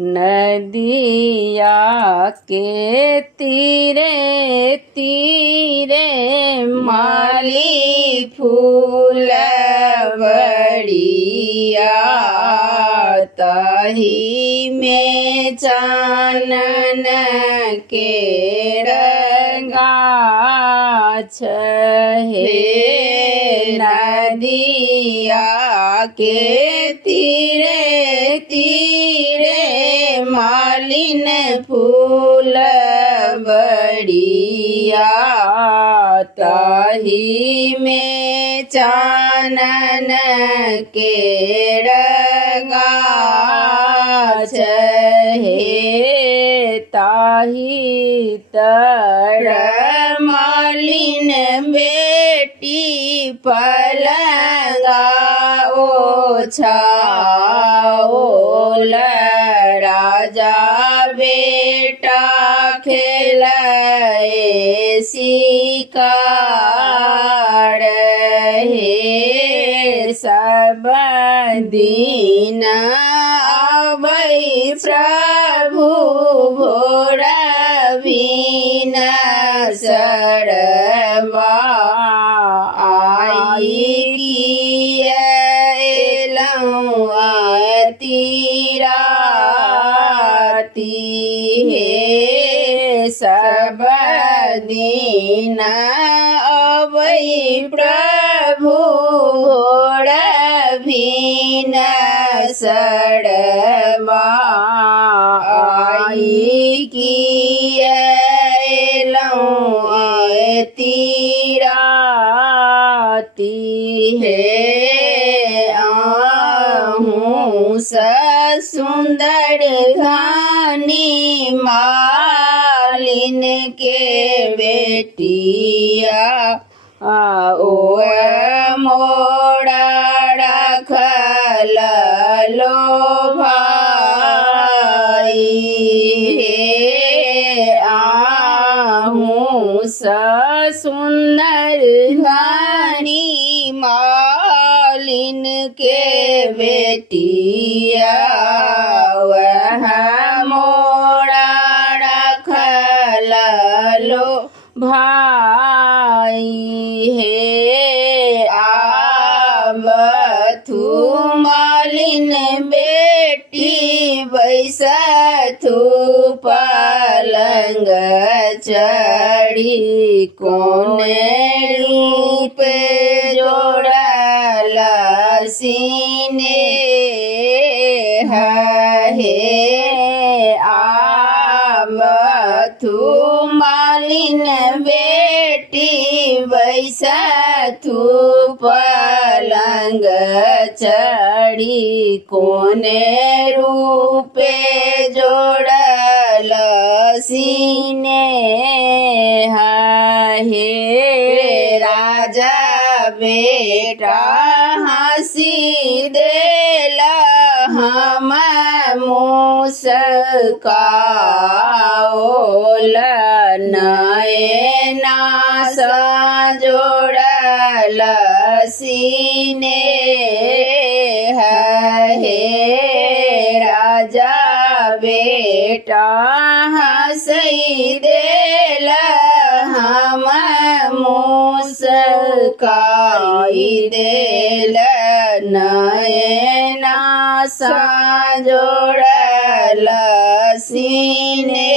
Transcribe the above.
नदिया के तीरे तीरे माली फूल बड़िया ताही में चानन के गाछ हे नदिया के तीरे तीरे मालिन फूल बड़िया ताही में चानन के गाछ हे ताही तर मालिन बेटी पलंगा ओछाओल राजा बेटा खेलाए शिकार हे सब दिन आबै प्रभु भोर बिन सरबा आई तीराती हे सब दिन अबै प्रभु भोर बिन सरबा आई तीराती हे सुंदर घानी मालिन के बेटिया ओ मोड़ा रखल लो भाई हे आहूँ सुंदर घानी मालिन के बेटिया वह मोड़ा रखल लो भाई हे आवथु मालिन बेटी बैसथु पलंग चढ़ी कोने रूप जोड़ल सीने हे आवथु मालिन बेटी बैसथु पलंग चढ़ी कोने रूपे जोड़ल सीने हे राजा बेटा हंसी देला हम मुस्काओल नयना जोड़ल सीने हे राजा बेटा हंसी देला हम मुस्काई देल नयना जोड़ल सीने